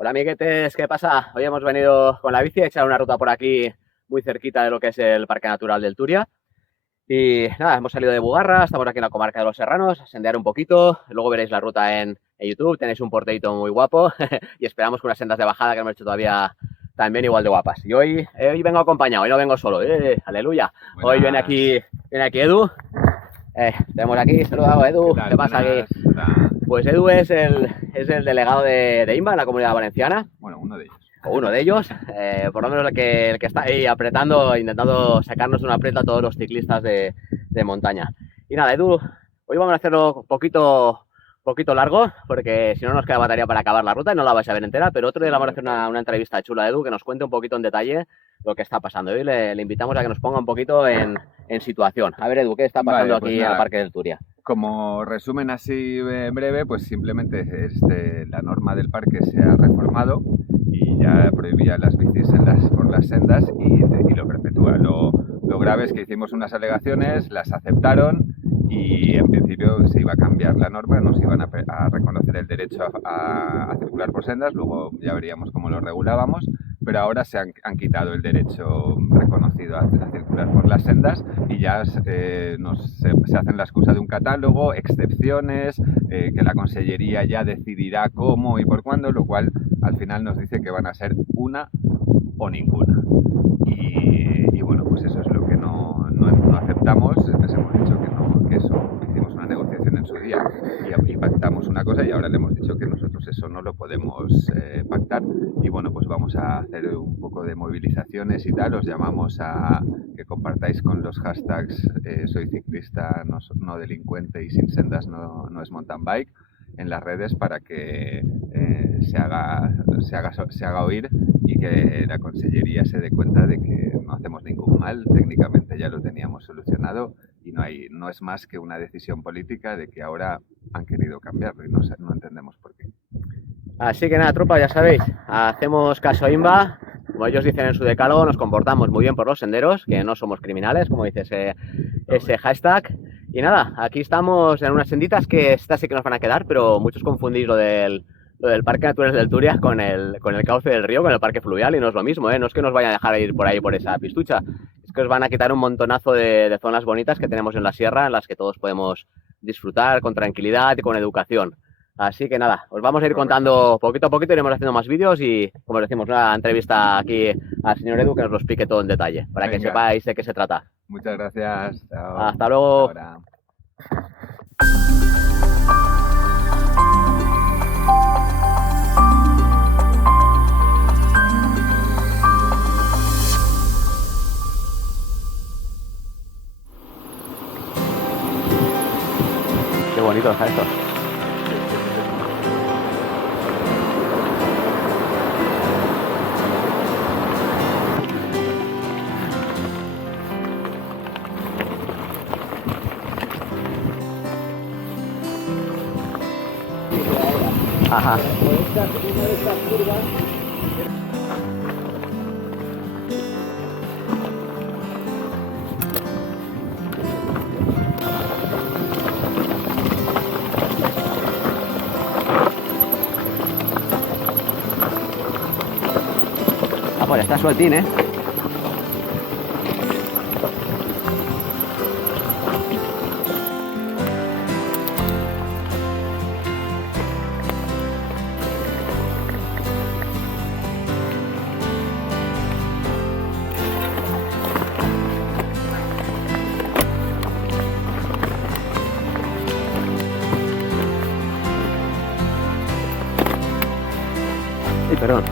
Hola amiguetes, ¿qué pasa? Hoy hemos venido con la bici a echar una ruta por aquí muy cerquita de lo que es el Parque Natural del Turia. Y nada, hemos salido de Bugarra, estamos aquí en la comarca de los Serranos, a sendear un poquito, luego veréis la ruta en YouTube, tenéis un porteito muy guapo y esperamos con unas sendas de bajada que hemos hecho todavía también igual de guapas. Y hoy vengo acompañado, hoy no vengo solo, aleluya. Buenas. Hoy viene aquí Edu. Tenemos aquí, saludado Edu. ¿Qué tal? ¿Qué pasa aquí? Hola. Pues Edu es el delegado de INVA en la Comunidad Valenciana. Bueno, uno de ellos. O uno de ellos, por lo menos el que está ahí apretando, intentando sacarnos una aprieta a todos los ciclistas de montaña. Y nada, Edu, hoy vamos a hacerlo un poquito largo, porque si no nos queda batería para acabar la ruta y no la vais a ver entera, pero otro día le vamos a hacer una entrevista chula a Edu que nos cuente un poquito en detalle lo que está pasando. Hoy le invitamos a que nos ponga un poquito en situación. A ver, Edu, ¿qué está pasando aquí en el Parque del Turia? Como resumen así breve, pues simplemente la norma del parque se ha reformado y ya prohibía las bicis por las sendas y lo perpetúa. Lo grave es que hicimos unas alegaciones, las aceptaron y en principio se iba a cambiar la norma, nos iban a reconocer el derecho a circular por sendas, luego ya veríamos cómo lo regulábamos, pero ahora se han quitado el derecho reconocido a circular por las sendas y ya se hacen la excusa de un catálogo, excepciones, que la Consellería ya decidirá cómo y por cuándo, lo cual al final nos dice que van a ser una o ninguna. Y bueno, pues eso es lo que no aceptamos. Les hemos dicho que eso, hicimos una negociación en su día y pactamos una cosa y ahora le hemos dicho que nosotros eso no lo podemos pactar. Y bueno, pues vamos a hacer un poco de movilizaciones y tal. Os llamamos a que compartáis con los hashtags soy ciclista, no delincuente y sin sendas no es mountain bike en las redes para que se haga oír y que la Consellería se dé cuenta de que no hacemos ningún mal, técnicamente ya lo teníamos solucionado y no es más que una decisión política de que ahora han querido cambiarlo y no entendemos por qué. Así que nada, tropa, ya sabéis, hacemos caso a INVA, como ellos dicen en su decálogo, nos comportamos muy bien por los senderos, que no somos criminales, como dice ese hashtag. Y nada, aquí estamos en unas senditas que estas sí que nos van a quedar, pero muchos confundís lo del Parque Natural del Turia con el cauce del río, con el parque fluvial, y no es lo mismo, no es que nos vayan a dejar ir por ahí por esa pistucha, es que os van a quitar un montonazo de zonas bonitas que tenemos en la sierra, en las que todos podemos disfrutar con tranquilidad y con educación. Así que nada, os vamos a ir contando poquito a poquito, iremos haciendo más vídeos y, como decimos, una entrevista aquí al señor Edu que nos lo explique todo en detalle, para que sepáis de qué se trata. Muchas gracias. Chao. Hasta luego. Hasta Qué bonito está esto. Ajá. Una de estas curvas. Ah, pues está sueltín, ¿eh? Ay, perdón.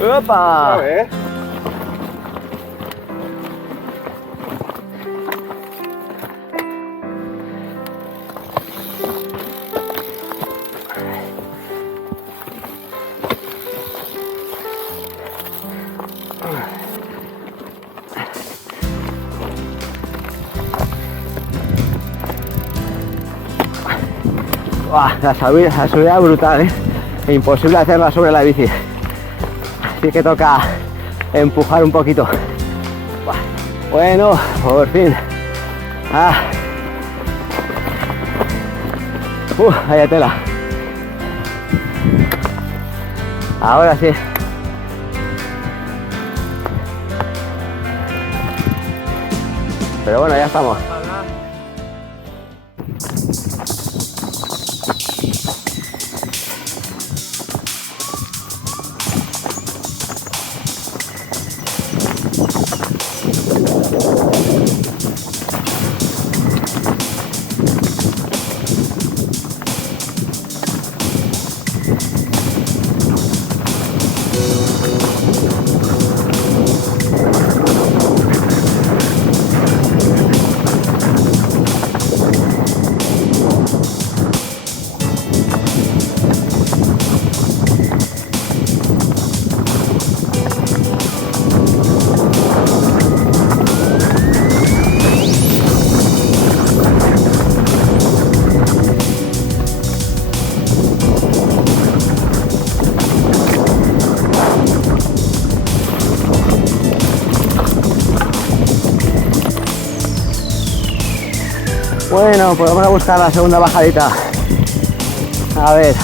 ¡Opa! A ver. La subida brutal, ¿eh? Imposible hacerla sobre la bici. Así que toca empujar un poquito. Bueno, por fin. Vaya tela. Ahora sí. Pero bueno, ya estamos. Bueno, pues vamos a buscar la segunda bajadita. A ver.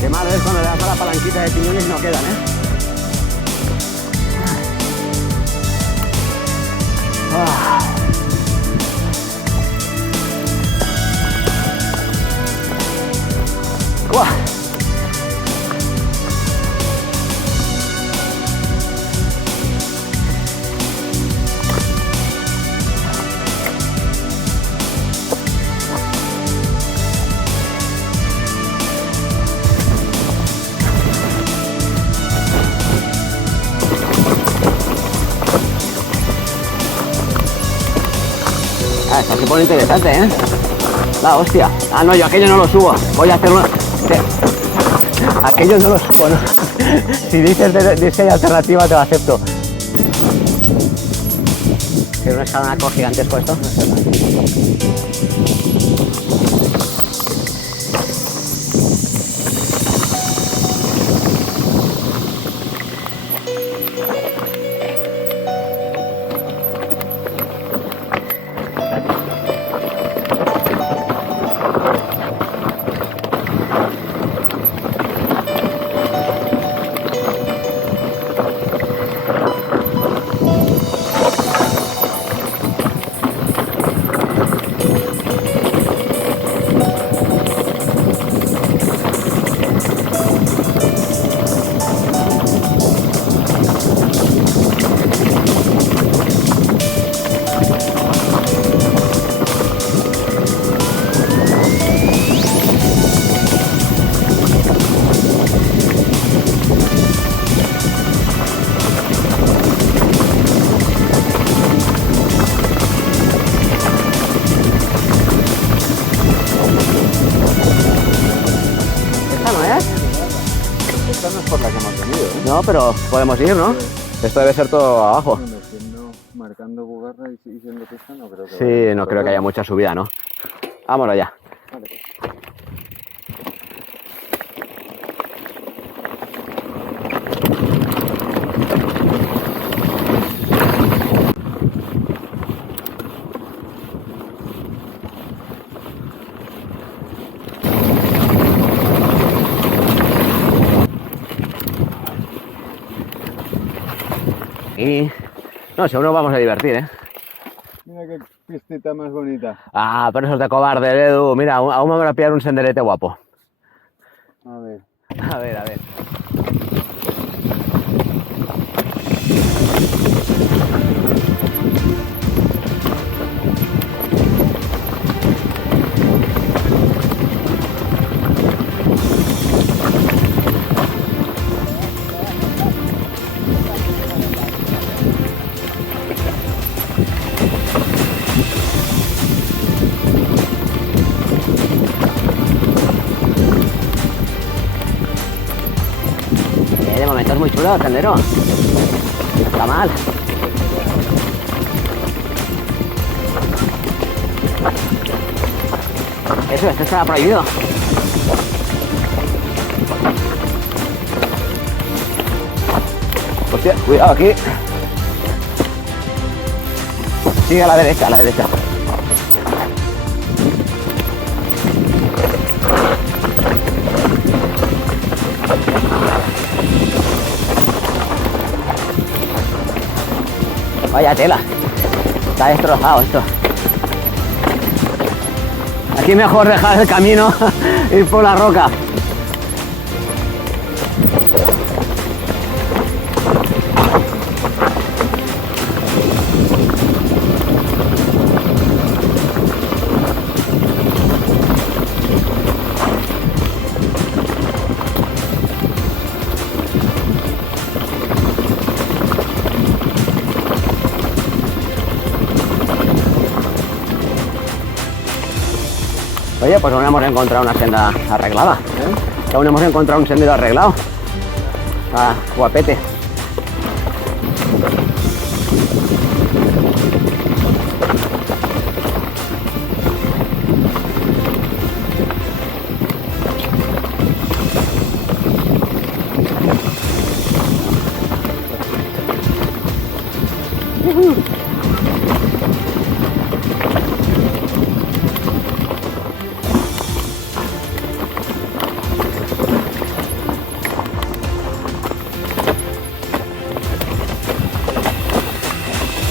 Qué malo es cuando le das a la palanquita de piñones y no quedan, ¿eh? ¡Guau! Esto se pone interesante, ¿eh? La hostia. Ah, no, yo aquello no lo subo. Voy a hacer una... Aquello no lo subo, ¿no? Si dices de esa alternativa te lo acepto. ¿Quieres una escalón gigantesco esto? Esta no es por la que hemos venido, ¿eh? No, pero podemos ir, ¿no? Esto debe ser todo abajo. Metiendo, marcando bugarra y siendo pista, no creo que Sí, no creo que haya mucha subida, ¿no? Vámonos ya. Vale. Y... No, seguro vamos a divertir, ¿eh? Mira qué pistita más bonita. Ah, pero eso es de cobarde, Edu. Mira, aún me voy a pillar un senderete guapo. A ver. A ver, a ver. es muy chulo el sendero. No está mal. Eso, esto está prohibido. Hostia, cuidado aquí. Sigue a la derecha, a la derecha. Vaya tela. Está destrozado esto. Aquí mejor dejar el camino, ir por la roca. Oye, pues aún hemos encontrado una senda arreglada. Que aún hemos encontrado un sendero arreglado. Ah, guapete.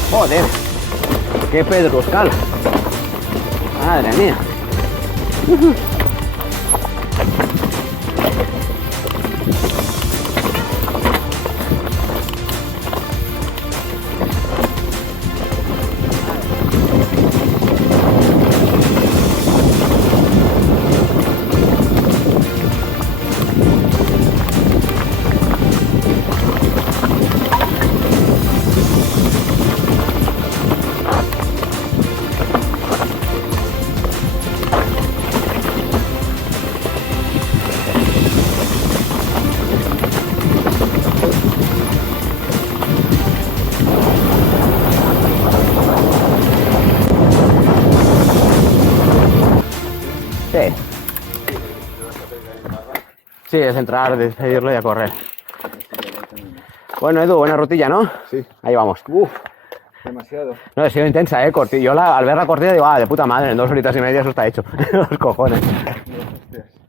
Joder, qué pedruscal. Madre mía. Sí. Sí, es entrar, despedirlo y a correr. Bueno, Edu, buena rutilla, ¿no? Sí. Ahí vamos. Uf, demasiado. No, ha sido intensa, cortilla. Yo al ver la cortilla digo, de puta madre, en 2 horitas y media eso está hecho. Los cojones. Hostias.